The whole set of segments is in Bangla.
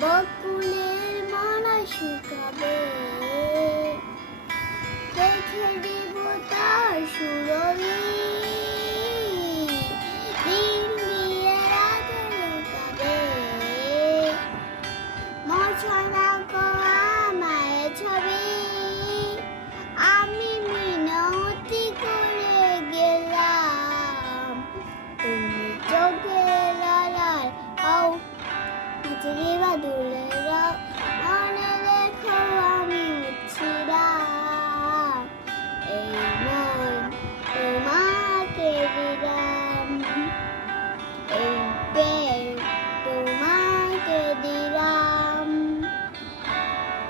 বকুলের মালা শুকাবে দেখে দিব তার আজকে বা দূরে মনে রেখো আমি উঠছিলাম এই মন তোমাকে দিলাম এই পেট তোমাকে দিলাম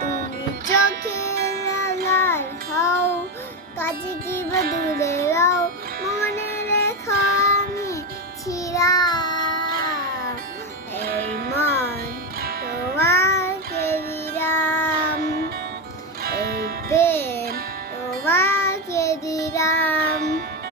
তুমি চোখে লাল হও কাছে কি বা দূরে যাও রেখে